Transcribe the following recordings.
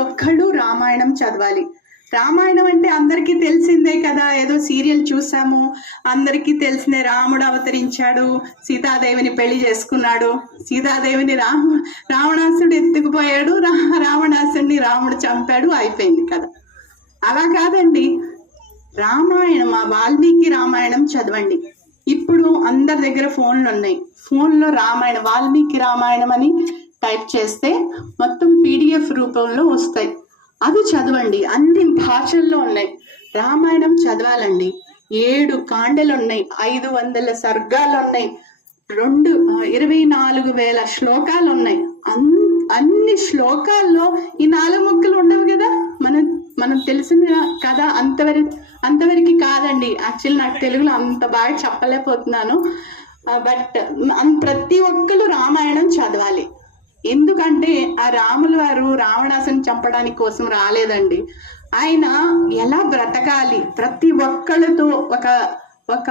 ఒక్కళ్ళు రామాయణం చదవాలి. రామాయణం అంటే అందరికీ తెలిసిందే కదా ఏదో సీరియల్ చూసాము అందరికీ తెలిసిందే రాముడు అవతరించాడు సీతాదేవిని పెళ్ళి చేసుకున్నాడు సీతాదేవిని రామ రావణాసుడు ఎత్తుకుపోయాడు రా రావణాసుడిని రాముడు చంపాడు అయిపోయింది కదా అలా కాదండి. రామాయణం ఆ వాల్మీకి రామాయణం చదవండి. ఇప్పుడు అందరి దగ్గర ఫోన్లు ఉన్నాయి. ఫోన్లో రామాయణం వాల్మీకి రామాయణం అని టైప్ చేస్తే మొత్తం పీడిఎఫ్ రూపంలో వస్తాయి. అది చదవండి. అన్ని భాషల్లో ఉన్నాయి. రామాయణం చదవాలండి. ఏడు కాండలు ఉన్నాయి ఐదు వందల సర్గాలు ఉన్నాయి రెండు ఇరవై నాలుగు వేల శ్లోకాలు ఉన్నాయి అన్ అన్ని శ్లోకాల్లో ఈ నాలుగు ముక్కలు ఉండవు కదా? మనం మనం తెలిసిన కదా అంతవరకు అంతవరకు కాదండి. యాక్చువల్ నాకు తెలుగులో అంత బాగా చెప్పలేకపోతున్నాను. బట్ ప్రతి ఒక్కరు రామాయణం చదవాలి. ఎందుకంటే ఆ రాముల వారు రావణాసుని చంపడానికి కోసం రాలేదండి. ఆయన ఎలా బ్రతకాలి? ప్రతి ఒక్కళ్ళతో ఒక ఒక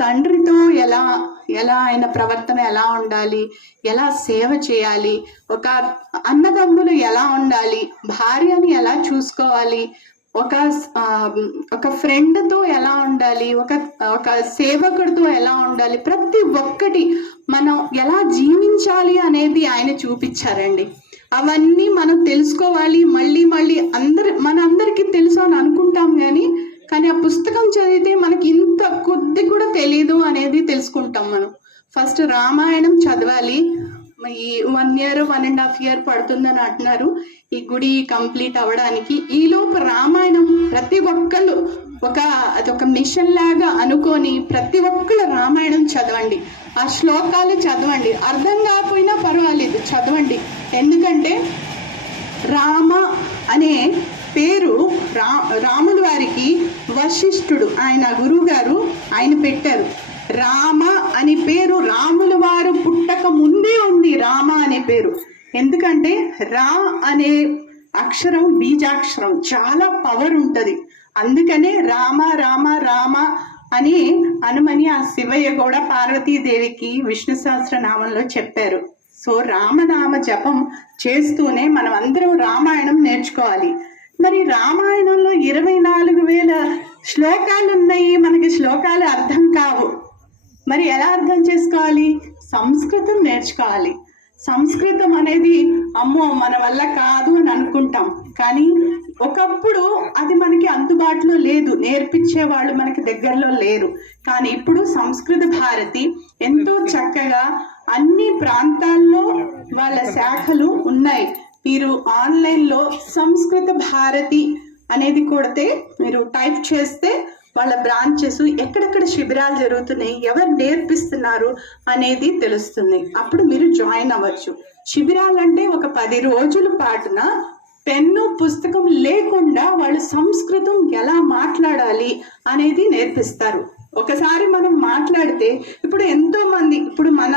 తండ్రితో ఎలా ఎలా ఆయన ప్రవర్తన ఎలా ఉండాలి? ఎలా సేవ చేయాలి? ఒక అన్నదమ్ములు ఎలా ఉండాలి? భార్యని ఎలా చూసుకోవాలి? ఒక ఒక ఫ్రెండ్తో ఎలా ఉండాలి? ఒక ఒక సేవకుడితో ఎలా ఉండాలి? ప్రతి ఒక్కటి మనం ఎలా జీవించాలి అనేది ఆయన చూపించారండి. అవన్నీ మనం తెలుసుకోవాలి. మళ్ళీ మళ్ళీ అందరి మన అందరికీ తెలుసు అని అనుకుంటాం కానీ కానీ ఆ పుస్తకం చదివితే మనకి ఇంత కొద్ది కూడా తెలియదు అనేది తెలుసుకుంటాం మనం. ఫస్ట్ రామాయణం చదవాలి. ఈ one year one and half year పడుతుందని అంటున్నారు. ఈ గుడి కంప్లీట్ అవ్వడానికి ఈలోపు రామాయణం ప్రతి ఒక్కళ్ళు ఒక అదొక మిషన్ లాగా అనుకొని ప్రతి ఒక్కళ్ళు రామాయణం చదవండి. ఆ శ్లోకాలు చదవండి. అర్థం కాకపోయినా పర్వాలేదు చదవండి. ఎందుకంటే రామ అనే పేరు రా రాముల వారికి వశిష్ఠుడు ఆయన గురువు గారు ఆయన పెట్టారు. రామ అని పేరు రాముల వారు పుట్టక ముందే ఉంది రామ అనే పేరు. ఎందుకంటే రా అనే అక్షరం బీజాక్షరం చాలా పవర్ ఉంటుంది. అందుకనే రామ రామ రామ అని అనుమని ఆ శివయ్య కూడా పార్వతీదేవికి విష్ణు సహస్రనామంలో చెప్పారు. సో రామనామ జపం చేస్తూనే మనం అందరం రామాయణం నేర్చుకోవాలి. మరి రామాయణంలో ఇరవై నాలుగు వేల శ్లోకాలు ఉన్నాయి మనకి శ్లోకాలు అర్థం కావు. మరి ఎలా అర్థం చేసుకోవాలి? సంస్కృతం నేర్చుకోవాలి. సంస్కృతం అనేది అమ్మో మన వల్ల కాదు అని అనుకుంటాం. కానీ ఒకప్పుడు అది మనకి అందుబాటులో లేదు. నేర్పించే వాళ్ళు మనకి దగ్గరలో లేరు. కానీ ఇప్పుడు సంస్కృత భారతి ఎంతో చక్కగా అన్ని ప్రాంతాల్లో వాళ్ళ శాఖలు ఉన్నాయి. మీరు ఆన్లైన్లో సంస్కృత భారతి అనేది కొడితే మీరు టైప్ చేస్తే వాళ్ళ బ్రాంచెస్ ఎక్కడెక్కడ శిబిరాలు జరుగుతున్నాయి ఎవరు నేర్పిస్తున్నారు అనేది తెలుస్తుంది. అప్పుడు మీరు జాయిన్ అవ్వచ్చు. శిబిరాలు అంటే ఒక పది రోజుల పాటున పెన్ను పుస్తకం లేకుండా వాళ్ళు సంస్కృతం ఎలా మాట్లాడాలి అనేది నేర్పిస్తారు. ఒకసారి మనం మాట్లాడితే ఇప్పుడు ఎంతో మంది ఇప్పుడు మన